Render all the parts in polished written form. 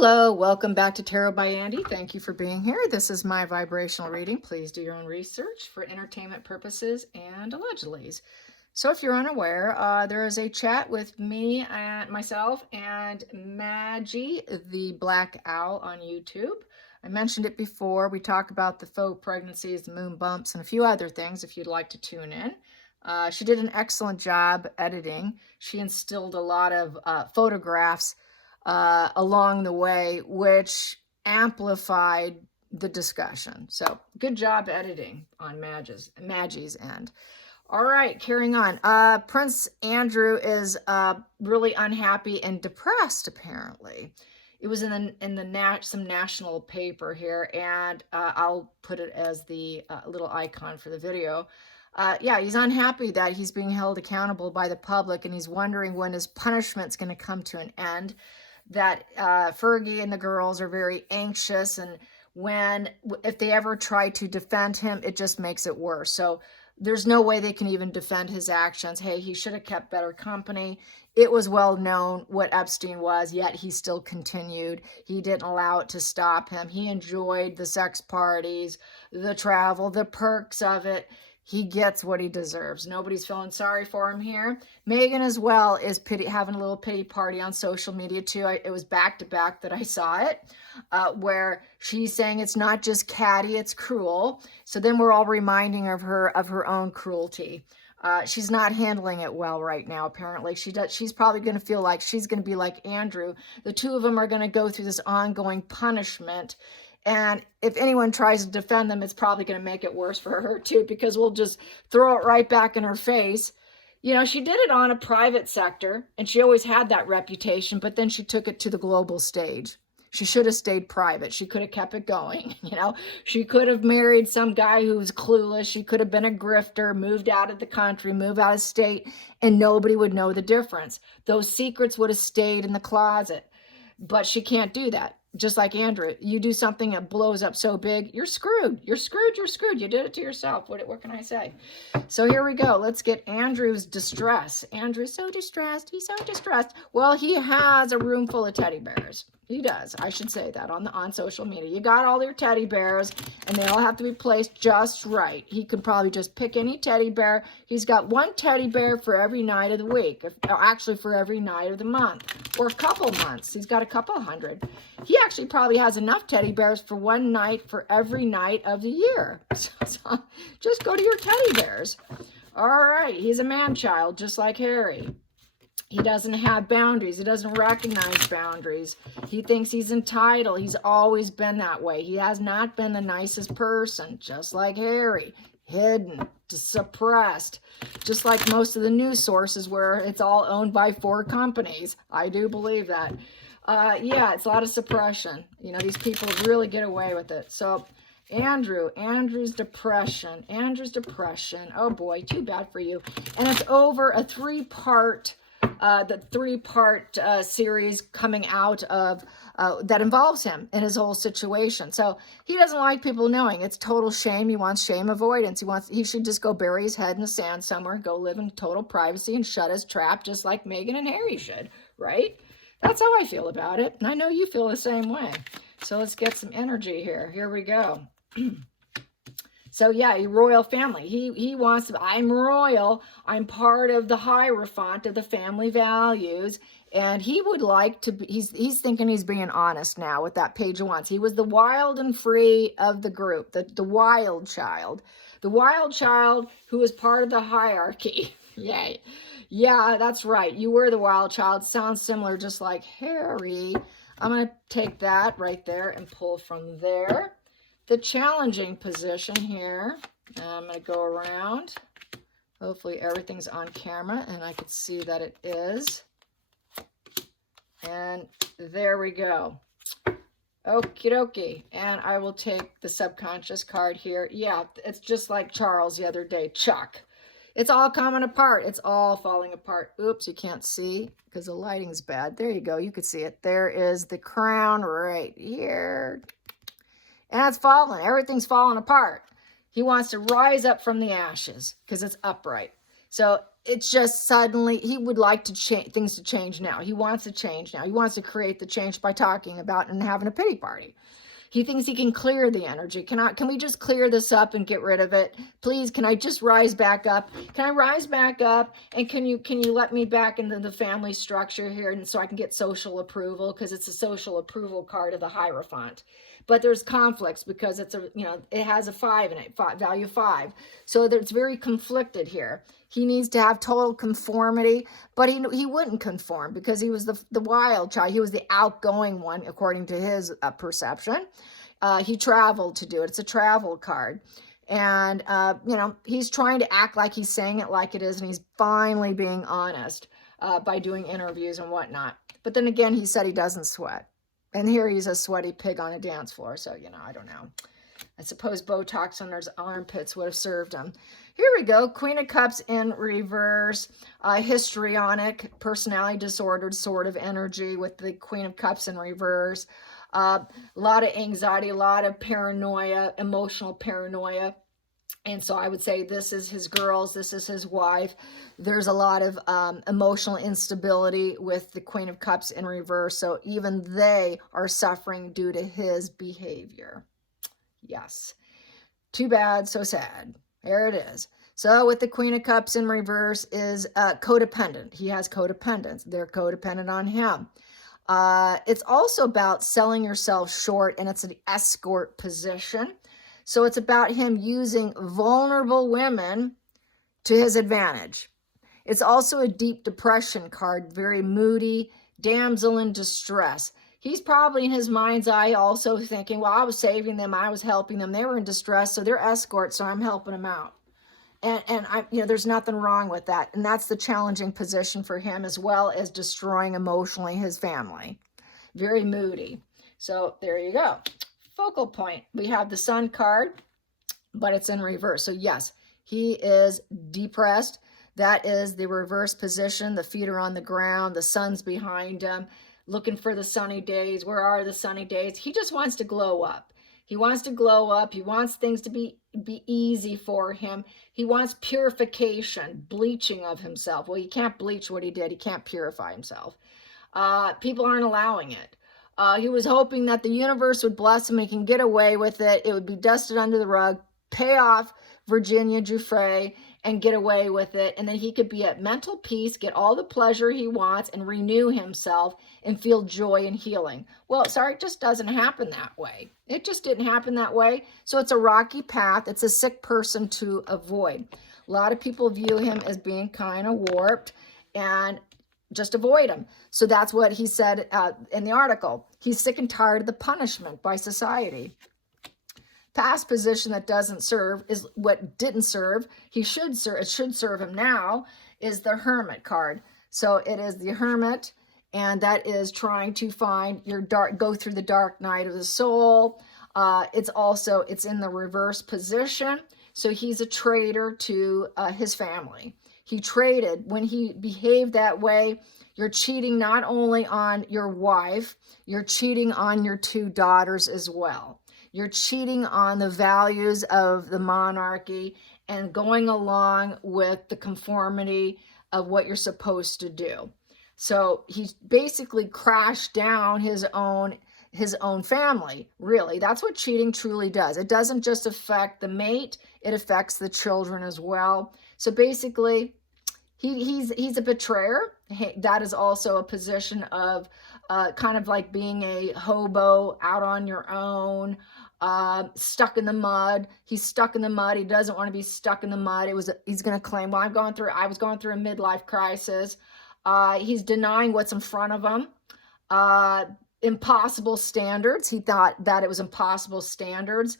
Hello, welcome back to Tarot by Andy. Thank you for being here. This is my vibrational reading. Please do your own research for entertainment purposes and allegedly. So if you're unaware, there is a chat with me and myself and Maggie, the Black Owl on YouTube. I mentioned it before. We talk about the faux pregnancies, the moon bumps, and a few other things if you'd like to tune in. She did an excellent job editing. She instilled a lot of photographs along the way, which amplified the discussion. So good job editing on Maggie's end. All right, carrying on. Prince Andrew is really unhappy and depressed, apparently. It was in some national paper here, and I'll put it as the little icon for the video. Yeah, he's unhappy that he's being held accountable by the public, and he's wondering when his punishment's going to come to an end. That Fergie and the girls are very anxious, and if they ever try to defend him, it just makes it worse. So there's no way they can even defend his actions. Hey, he should have kept better company. It was well known what Epstein was, yet he still continued. He didn't allow it to stop him. He enjoyed the sex parties, the travel, the perks of it. He gets what he deserves. Nobody's feeling sorry for him here. Meghan as well is having a little pity party on social media too. It was back to back that I saw it, where she's saying it's not just catty, it's cruel. So then we're all reminding her of her own cruelty. She's not handling it well right now, apparently. She's probably going to feel like she's going to be like Andrew. The two of them are going to go through this ongoing punishment. And if anyone tries to defend them, it's probably going to make it worse for her too, because we'll just throw it right back in her face. You know, she did it on a private sector, and she always had that reputation, but then she took it to the global stage. She should have stayed private. She could have kept it going. You know, she could have married some guy who was clueless. She could have been a grifter, moved out of the country, moved out of state, and nobody would know the difference. Those secrets would have stayed in the closet, but she can't do that. Just like Andrew, you do something that blows up so big, you're screwed. You're screwed. You're screwed. You did it to yourself. What can I say? So here we go. Let's get Andrew's distress. Andrew's so distressed. He's so distressed. Well, he has a room full of teddy bears. He does. I should say that on social media. You got all your teddy bears, and they all have to be placed just right. He could probably just pick any teddy bear. He's got one teddy bear for every night of the week, or actually for every night of the month, or a couple months. He's got a couple hundred. He actually probably has enough teddy bears for one night for every night of the year. So just go to your teddy bears. All right. He's a man-child, just like Harry. He doesn't have boundaries. He doesn't recognize boundaries. He thinks he's entitled. He's always been that way. He has not been the nicest person, just like Harry. Hidden, suppressed, just like most of the news sources where it's all owned by 4 companies. I do believe that. Yeah, it's a lot of suppression. You know, these people really get away with it. So Andrew's depression. Oh boy, too bad for you. And it's over a 3-part the 3-part series coming out of that involves him in his whole situation. So he doesn't like people knowing. It's total shame. He wants shame avoidance. He should just go bury his head in the sand somewhere, go live in total privacy and shut his trap, just like Meghan and Harry should, right? That's how I feel about it, and I know you feel the same way. So let's get some energy here. Here we go. So yeah, a royal family. He wants to, I'm royal. I'm part of the hierophant of the family values. And he would like to be, he's thinking he's being honest now with that page of wands. He was the wild and free of the group, the wild child. The wild child who is part of the hierarchy. Yay. Yeah, that's right. You were the wild child. Sounds similar, just like Harry. I'm going to take that right there and pull from there. The challenging position here. I'm going to go around. Hopefully everything's on camera and I can see that it is. And there we go. Okie dokie. And I will take the subconscious card here. Yeah, it's just like Charles the other day. Chuck. It's all coming apart. It's all falling apart. Oops, you can't see because the lighting's bad. There you go. You can see it. There is the crown right here. And it's falling. Everything's falling apart. He wants to rise up from the ashes because it's upright. So it's just suddenly he would like to change things to change now. He wants to change now. He wants to create the change by talking about and having a pity party. He thinks he can clear the energy. Can we just clear this up and get rid of it? Please, can I just rise back up? Can I rise back up? And can you let me back into the family structure here, and so I can get social approval, because it's a social approval card of the Hierophant. But there's conflicts because it's it has a 5 in it, value 5. So it's very conflicted here. He needs to have total conformity, but he wouldn't conform because he was the wild child. He was the outgoing one, according to his perception. He traveled to do it. It's a travel card. And, he's trying to act like he's saying it like it is, and he's finally being honest by doing interviews and whatnot. But then again, he said he doesn't sweat. And here he's a sweaty pig on a dance floor. So, I don't know. I suppose Botox on his armpits would have served him. Here we go. Queen of Cups in reverse. Histrionic, personality disordered sort of energy with the Queen of Cups in reverse. A lot of anxiety, a lot of paranoia, emotional paranoia. And so I would say this is his girls, this is his wife. There's a lot of emotional instability with the Queen of Cups in reverse. So even they are suffering due to his behavior. Yes. Too bad, so sad. There it is. So with the Queen of Cups in reverse is codependent. He has codependence. They're codependent on him. It's also about selling yourself short, and it's an escort position. So it's about him using vulnerable women to his advantage. It's also a deep depression card, very moody, damsel in distress. He's probably in his mind's eye also thinking, well, I was saving them, I was helping them, they were in distress, so they're escorts, so I'm helping them out. And there's nothing wrong with that. And that's the challenging position for him, as well as destroying emotionally his family. Very moody. So there you go. Focal point. We have the Sun card, but it's in reverse. So yes, he is depressed. That is the reverse position. The feet are on the ground. The sun's behind him, looking for the sunny days. Where are the sunny days? He just wants to glow up. He wants to glow up. He wants things to be easy for him. He wants purification, bleaching of himself. Well, he can't bleach what he did. He can't purify himself. People aren't allowing it. He was hoping that the universe would bless him and he can get away with it. It would be dusted under the rug, pay off Virginia Giuffre, and get away with it. And then he could be at mental peace, get all the pleasure he wants, and renew himself and feel joy and healing. Well, sorry, it just doesn't happen that way. It just didn't happen that way. So it's a rocky path. It's a sick person to avoid. A lot of people view him as being kind of warped, and just avoid him. So that's what he said in the article. He's sick and tired of the punishment by society. Past position that doesn't serve is what didn't serve. He should serve. It should serve him now. Is the Hermit card. So it is the Hermit, and that is trying to find your go through the dark night of the soul. It's in the reverse position. So he's a traitor to his family. He traded. When he behaved that way, you're cheating not only on your wife, you're cheating on your 2 daughters as well. You're cheating on the values of the monarchy and going along with the conformity of what you're supposed to do. So he basically crashed down his own family, really. That's what cheating truly does. It doesn't just affect the mate, it affects the children as well. So basically, he's a betrayer. That is also a position of kind of like being a hobo out on your own, stuck in the mud. He's stuck in the mud. He doesn't want to be stuck in the mud. He's going to claim, well, I was going through a midlife crisis. He's denying what's in front of him. Impossible standards. He thought that it was impossible standards,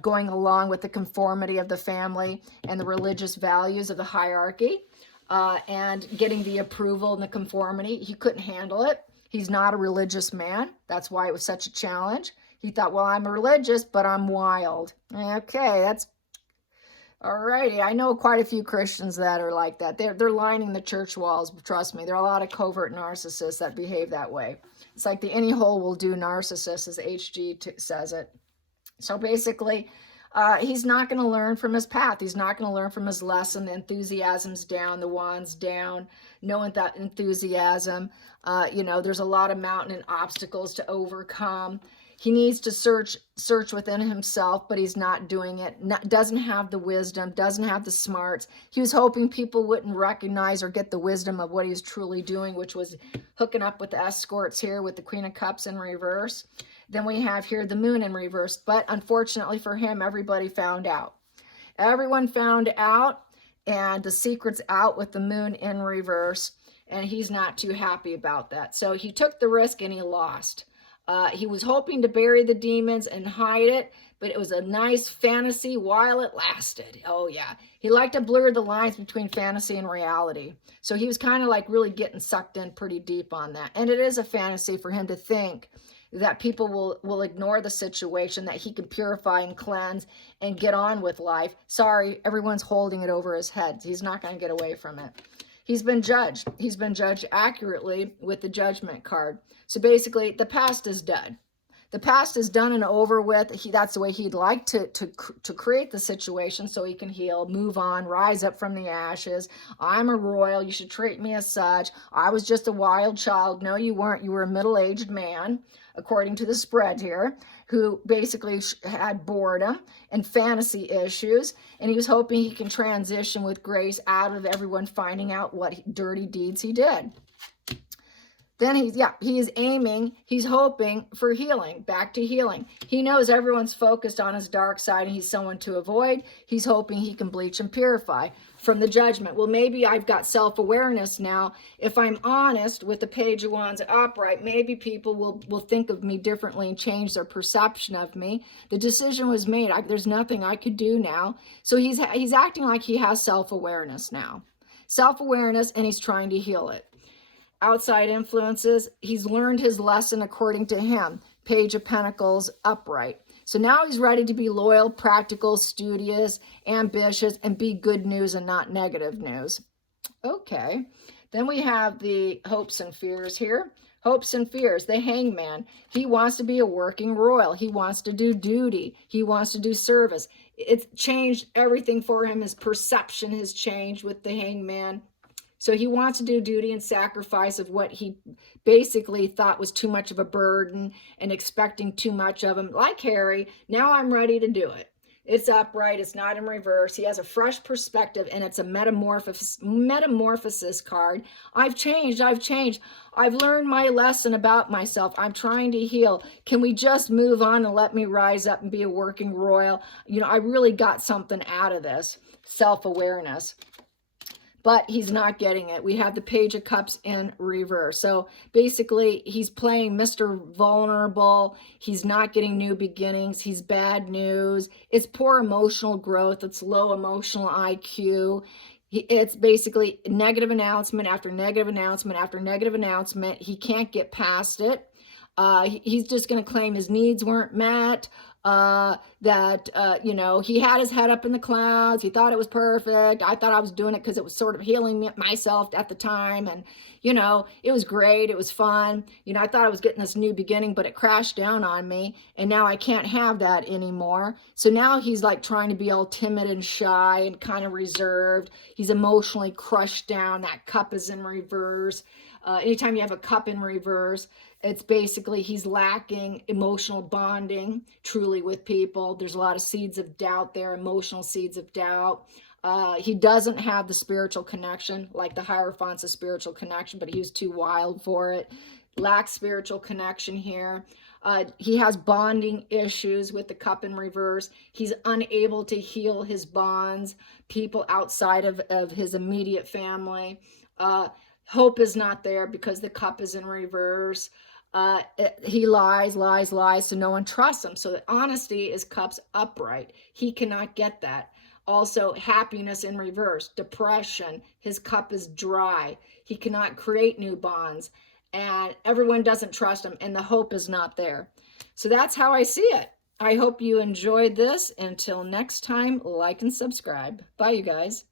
going along with the conformity of the family and the religious values of the hierarchy, and getting the approval and the conformity. He couldn't handle it. He's not a religious man. That's why it was such a challenge. He thought, well, I'm religious, but I'm wild. Okay, that's all righty. I know quite a few Christians that are like that. They're lining the church walls. Trust me, there are a lot of covert narcissists that behave that way. It's like the any hole will do narcissist, as HG says it. So basically, he's not going to learn from his path. He's not going to learn from his lesson. The enthusiasm's down, the wand's down, knowing that enthusiasm. There's a lot of mountain and obstacles to overcome. He needs to search within himself, but he's not doing it. Doesn't have the wisdom, doesn't have the smarts. He was hoping people wouldn't recognize or get the wisdom of what he was truly doing, which was hooking up with the escorts here with the Queen of Cups in reverse. Then we have here the Moon in reverse, but unfortunately for him, everybody found out. Everyone found out, and the secret's out with the Moon in reverse, and he's not too happy about that. So he took the risk and he lost. He was hoping to bury the demons and hide it, but it was a nice fantasy while it lasted. Oh, yeah. He liked to blur the lines between fantasy and reality. So he was kind of like really getting sucked in pretty deep on that. And it is a fantasy for him to think that people will ignore the situation, that he can purify and cleanse and get on with life. Sorry, everyone's holding it over his head. He's not going to get away from it. He's been judged. He's been judged accurately with the Judgment card. So basically, the past is dead. The past is done and over with. That's the way he'd like to create the situation so he can heal, move on, rise up from the ashes. I'm a royal. You should treat me as such. I was just a wild child. No, you weren't. You were a middle-aged man, according to the spread here, who basically had boredom and fantasy issues, and he was hoping he can transition with grace out of everyone finding out what dirty deeds he did. Then he is aiming, he's hoping for healing, back to healing. He knows everyone's focused on his dark side and he's someone to avoid. He's hoping he can bleach and purify from the Judgment. Well, maybe I've got self-awareness now. If I'm honest with the Page of Wands upright, maybe people will think of me differently and change their perception of me. The decision was made. There's nothing I could do now. So he's acting like he has self-awareness now. Self-awareness, and he's trying to heal it. Outside influences, he's learned his lesson according to him. Page of Pentacles upright. So now he's ready to be loyal, practical, studious, ambitious, and be good news and not negative news. Okay. Then we have the hopes and fears here. Hopes and fears, the Hangman. He wants to be a working royal. He wants to do duty. He wants to do service. It's changed everything for him. His perception has changed with the Hangman. So he wants to do duty and sacrifice of what he basically thought was too much of a burden and expecting too much of him. Like Harry, now I'm ready to do it. It's upright. It's not in reverse. He has a fresh perspective, and it's a metamorphosis card. I've changed. I've learned my lesson about myself. I'm trying to heal. Can we just move on and let me rise up and be a working royal? I really got something out of this. Self-awareness. But he's not getting it. We have the Page of Cups in reverse. So basically, he's playing Mr. Vulnerable. He's not getting new beginnings. He's bad news. It's poor emotional growth. It's low emotional IQ. It's basically negative announcement after negative announcement after negative announcement. He can't get past it. He's just going to claim his needs weren't met. He had his head up in the clouds. He thought it was perfect. I thought I was doing it because it was sort of healing myself at the time. And, it was great. It was fun. I thought I was getting this new beginning, but it crashed down on me. And now I can't have that anymore. So now he's like trying to be all timid and shy and kind of reserved. He's emotionally crushed down. That cup is in reverse. Anytime you have a cup in reverse, it's basically he's lacking emotional bonding truly with people. There's a lot of seeds of doubt there, emotional seeds of doubt. He doesn't have the spiritual connection, like the Hierophant's a spiritual connection, but he was too wild for it. Lacks spiritual connection here. He has bonding issues with the cup in reverse. He's unable to heal his bonds, people outside of his immediate family. Hope is not there because the cup is in reverse. He lies, so no one trusts him. So the honesty is cups upright. He cannot get that. Also, happiness in reverse, depression. His cup is dry. He cannot create new bonds. And everyone doesn't trust him, and the hope is not there. So that's how I see it. I hope you enjoyed this. Until next time, like and subscribe. Bye, you guys.